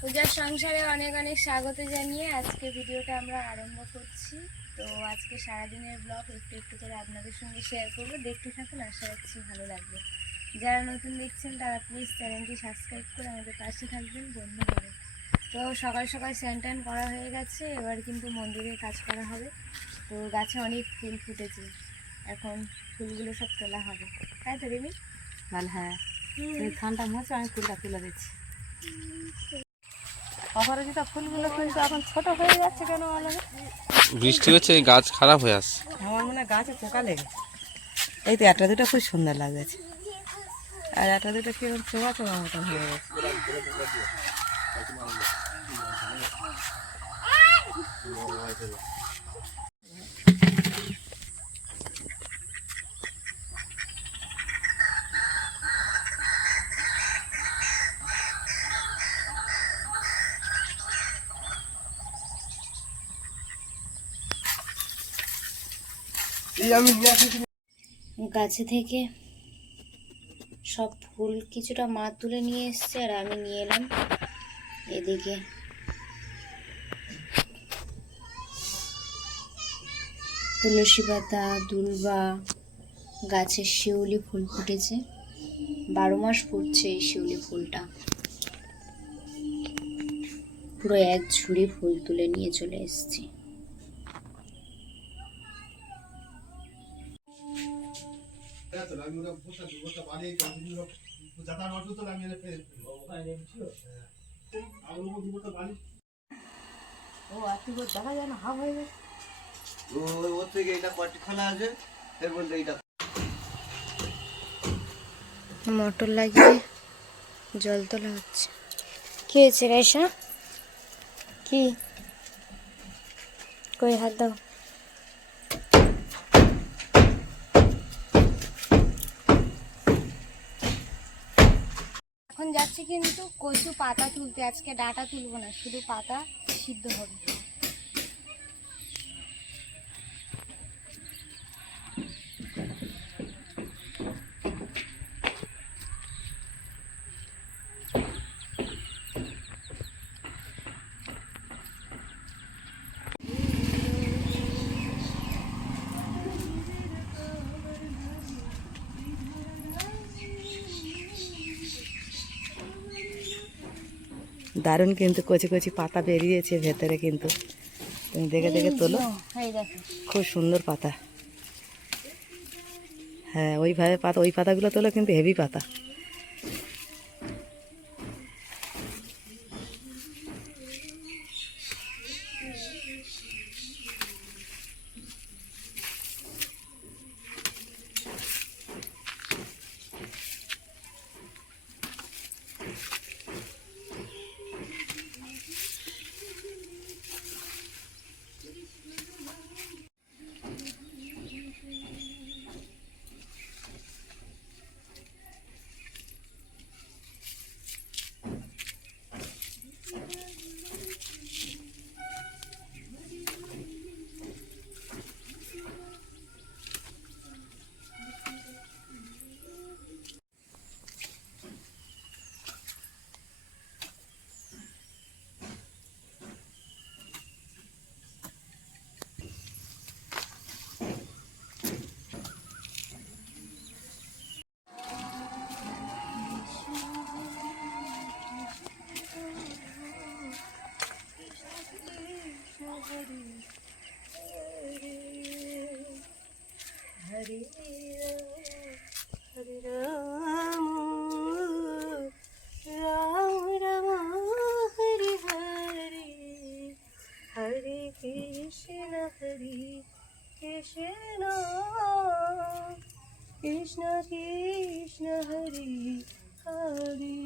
পূজার সংসারে অনেক অনেক স্বাগত জানিয়ে আজকে ভিডিওটা আমরা আরম্ভ করছি। তো আজকে সারাদিনের ব্লগ একটু একটু করে আপনাদের সঙ্গে শেয়ার করবো, দেখতে থাকুন, আশা রাখছি ভালো লাগবে। যারা নতুন দেখছেন তারা প্লিজ চ্যানেলটি সাবস্ক্রাইব করে আমাদের পাশে থাকবেন, বন্ধু হবে। তো সকাল সকাল স্নান টান করা হয়ে গেছে, এবার কিন্তু মন্দিরে কাজ করা হবে। তো গাছে অনেক ফুল ফুটেছে, এখন ফুলগুলো সব তোলা হবে, তাই তো রিমি? হ্যাঁ, ঠান্ডা মরছে, আমি ফুলটা তুলে দিচ্ছি। অপরাজিতা ফুলগুলো কিন্তু এখন ছোট হয়ে যাচ্ছে কেন বলো? বৃষ্টি হচ্ছে, গাছ খারাপ হয়ে আসছে। আমার মনে হয় গাছে পোকা লেগেছে। এই তো একটা দুটো খুব সুন্দর লাগছে, আর একটা দুটো কি চোখা চোখা মতন হয়ে গেছে। গাছে থেকে সব ফুল কিছুটা মা তুলে নিয়ে এসছে, আর আমি নিয়ে এলাম এদিকে। তুলসী পাতা, দুর্বা, গাছের শিউলি ফুল ফুটেছে, 12 মাস ফুটছে এই শিউলি ফুলটা। পুরো এক ঝুড়ি ফুল তুলে নিয়ে চলে এসেছি। দেখা যায় না, হাফ হয়ে গেছে। ওর থেকে এটা কটি খোলা আছে, এর মধ্যে এটা মোটর লাগিয়ে জল তোলা হচ্ছে। কি হয়েছে রাইসা? কি কই হাত দাও। এখন যাচ্ছি কিন্তু কচু পাতা তুলতে, আজকে ডাঁটা তুলবো না, শুধু পাতা সিদ্ধ হবে। দারুণ কিন্তু কচি কচি পাতা বেরিয়েছে ভেতরে, কিন্তু তুমি দেখে দেখে তোলো, খুব সুন্দর পাতা। হ্যাঁ, ওইভাবে পাতা, ওই পাতাগুলো তোলো, কিন্তু হেভি পাতা। হরে হরে রাম রাম রাম হরে হরে, হরে কৃষ্ণ কৃষ্ণ কৃষ্ণ কৃষ্ণ হরে হরে।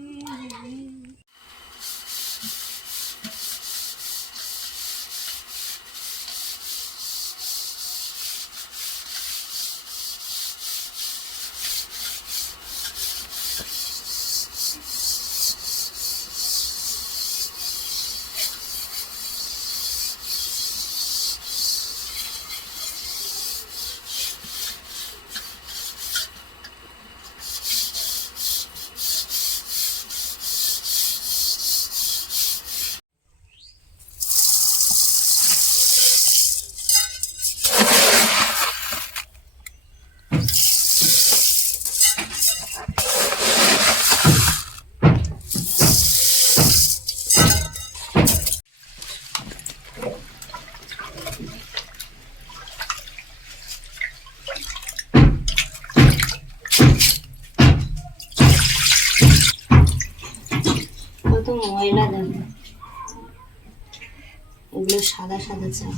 ময়লা দেখো, ওগুলো সাদা সাদা চাল।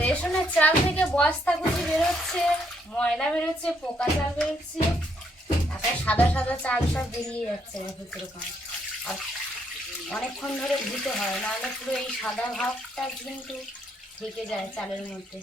রেশনের চাল থেকে বস্তা কুচি বেরোচ্ছে, ময়লা বেরোচ্ছে, পোকা চাল বেরোচ্ছে, তারপরে সাদা সাদা চাল সব বেরিয়ে যাচ্ছে এরকম। আর অনেকক্ষণ ধরে ধুতে হয়, নাহলে পুরো এই সাদা ভাবটা কিন্তু থেকে যায় চালের মধ্যে।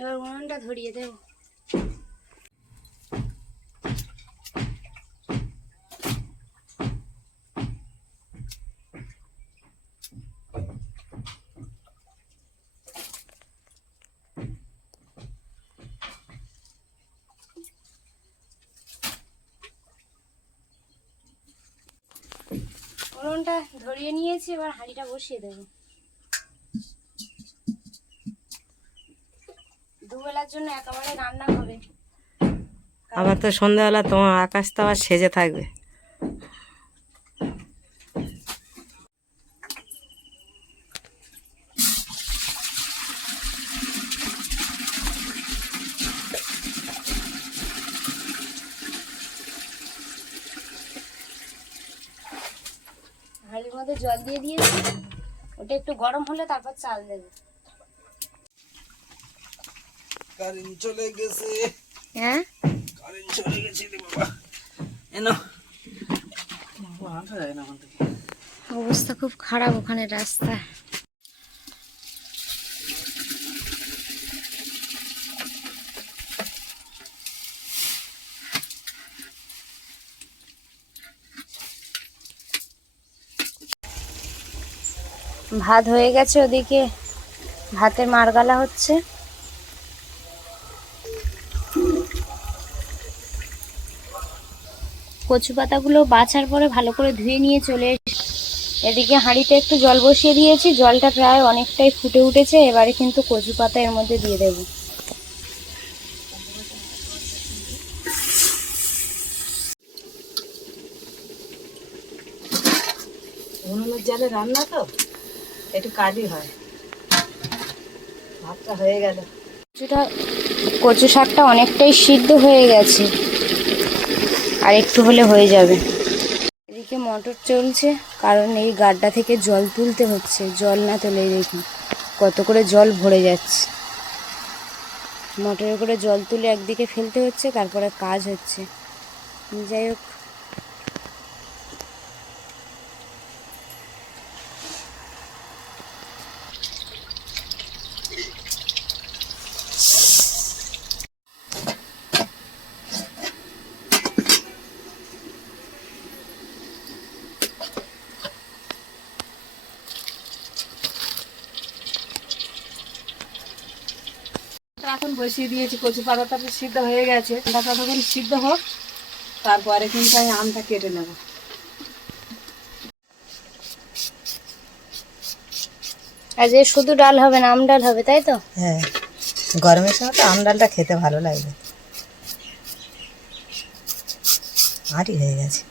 এবার উনুনটা ধরিয়ে দেবো। উনুনটা ধরিয়ে নিয়েছি, এবার হাঁড়িটা বসিয়ে দেবো। দুবেলার জন্য একেবারে রান্না হবে। আবার তো সন্ধ্যাবেলা তোমার আকাশ তো আবার সেজে থাকবে। হাঁড়ির মধ্যে জল দিয়ে দিয়েছি, ওটা একটু গরম হলে তারপর চাল দেবো। কারেন্ট চলে গেছে, হ্যাঁ, কারেন্ট চলে গেছে রে বাবা। এনো বাবা, আনতে যায় না ওখান থেকে। অবস্থা খুব খারাপ ওখানে রাস্তা। ভাত হয়ে গেছে, ওদিকে ভাতের মারগালা হচ্ছে। কচু পাতাগুলো বাছার পরে ভালো করে ধুয়ে নিয়ে চলে এসে এদিকে হাঁড়িতে একটু জল বসিয়ে দিয়েছি, জলটা প্রায় অনেকটাই ফুটে উঠেছে। এবারে কিন্তু কচু পাতা এর মধ্যে দিয়ে দেবো। উনুনের জালে রান্না তো একটু কাজই হয়। ভাতটা হয়ে গেল। কচু শাকটা অনেকটাই সিদ্ধ হয়ে গেছে, আর একটু হলে হয়ে যাবে। এদিকে মোটর চলছে, কারণ এই গাড্ডা থেকে জল তুলতে হচ্ছে। জল না তুলে দেখি কত করে জল ভরে যাচ্ছে। মোটরে করে জল তুলে একদিকে ফেলতে হচ্ছে, তারপরে কাজ হচ্ছে। যাই হোক, এখন বসিয়ে দিয়েছি, কচু পাতাটা সিদ্ধ হয়ে গেছে। পাতাটা তখন সিদ্ধ হোক, তারপরে কিন্তু আমি আমটা কেটে নেব। আজ এ শুধু ডাল হবে না, আম ডাল হবে, তাই তো? হ্যাঁ, গরমের সময় তো আম ডালটা খেতে ভালো লাগবে। আরই হয়ে গেছে।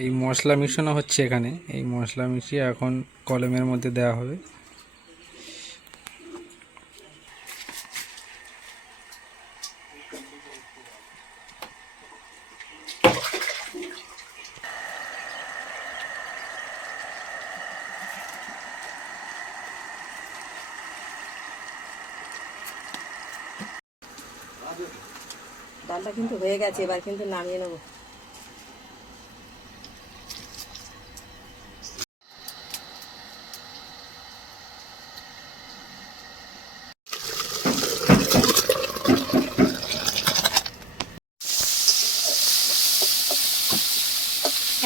এই মশলা মিশানো হচ্ছে এখানে, এই মশলা মিশিয়ে এখন কলমের মধ্যে দেওয়া হবে। ডালটা কিন্তু হয়ে গেছে, এবার কিন্তু নামিয়ে নেবো।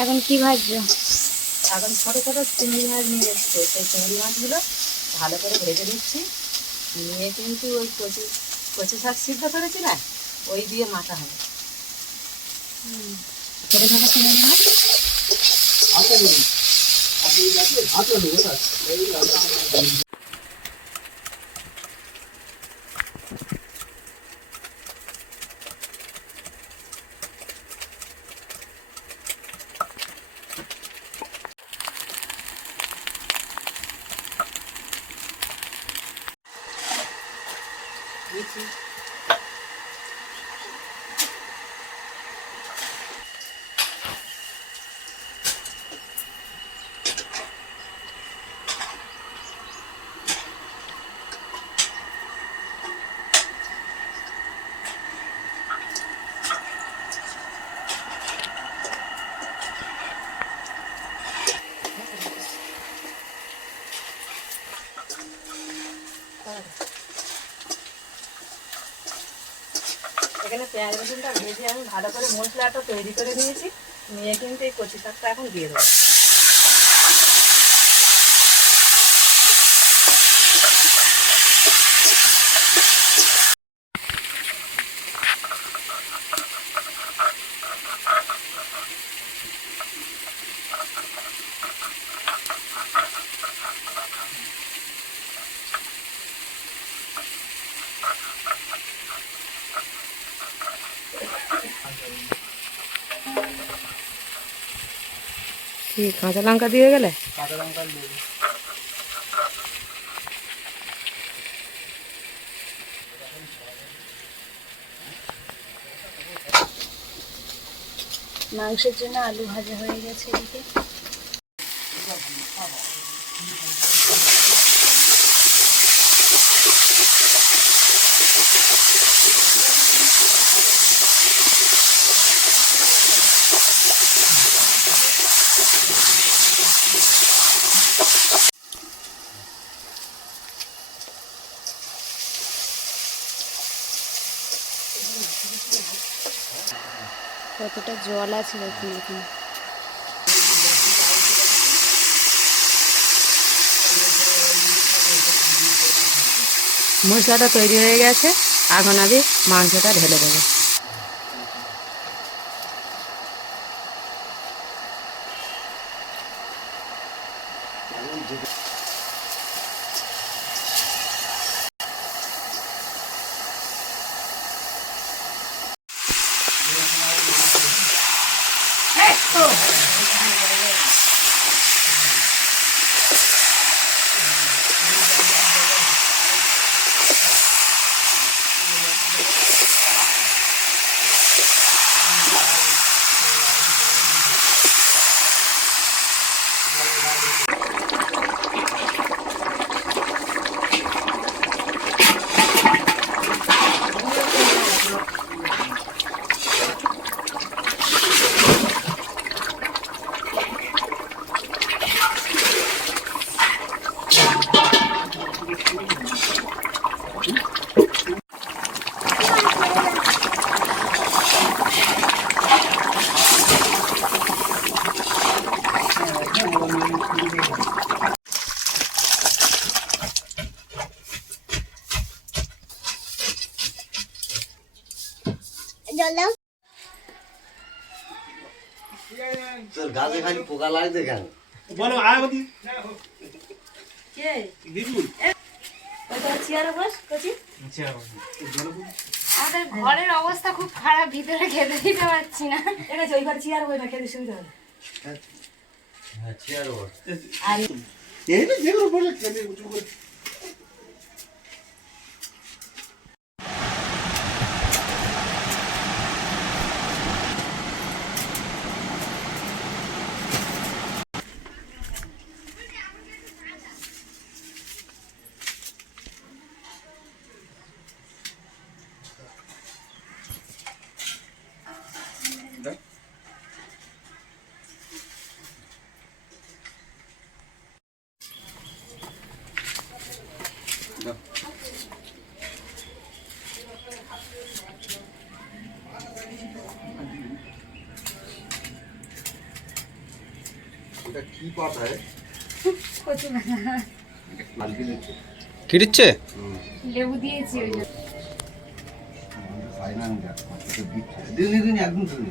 এখন কি ভাজছো? এখন ছোটো ছোটো চিংড়ি মাছ নিয়ে এসছে, সেই চিংড়ি মাছগুলো ভালো করে ভেজে দিচ্ছি। নিয়ে কিন্তু ওই কচি কচি শাক সিদ্ধ করেছি না, ওই দিয়ে মাখা হবে। ছোটো ছোটো চিংড়ি মাছ দিচ্ছি। এখানে পেঁয়াজ রসুনটা ভেজে আমি ভালো করে মশলাটা তৈরি করে নিয়েছি। নিয়ে কিন্তু এই কচি শাকটা এখন দিয়ে দেবো। কি কাঁচা লঙ্কা দিয়ে গেলে? কাঁচা লঙ্কা দেবো। মাংসের জন্য আলু ভাজা হয়ে গেছে এদিকে। কতটা জল আছে দেখুন এখানে। মশলাটা তৈরি হয়ে গেছে, এখন আমি মাংসটা ঢেলে দেবো। তোর গাছে খালি পোকা লাগছে কেন? বলো আয়াবতী কে বিপুল চেয়ারে বস কচি। আমাদের ঘরের অবস্থা খুব খারাপ, ভিতরে খেতে দিতে পারছি না। ঠিক আছে, ওইবার চেয়ার বই না, খেতে সুবিধা হবে। হ্যাঁ চেয়ার ওর আর এই না যেগুলো বলে খেলে উঁচু করে এটা কি পাতা রে? কচু বাঁধা। কালকে লিখছে। কি দিচ্ছে? লেবু দিয়েছি ওই জন্য। ফাইনাল যা তো দিচ্ছে। দিন একদম দিন।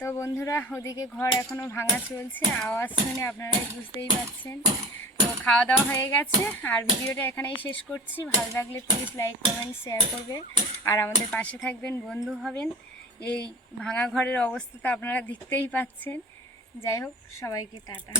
তো বন্ধুরা, ওদিকে ঘর এখনো ভাঙা চলছে, আওয়াজ শুনে আপনারা বুঝতেই পারছেন। তো খাওয়া দাওয়া হয়ে গেছে, আর ভিডিওটা এখানেই শেষ করছি। ভালো লাগলে প্লিজ লাইক কমেন্ট শেয়ার করবে, আর আমাদের পাশে থাকবেন, বন্ধু হবেন। এই ভাঙা ঘরের অবস্থা তো আপনারা দেখতেই পাচ্ছেন। যাই হোক, সবাইকে টাটা।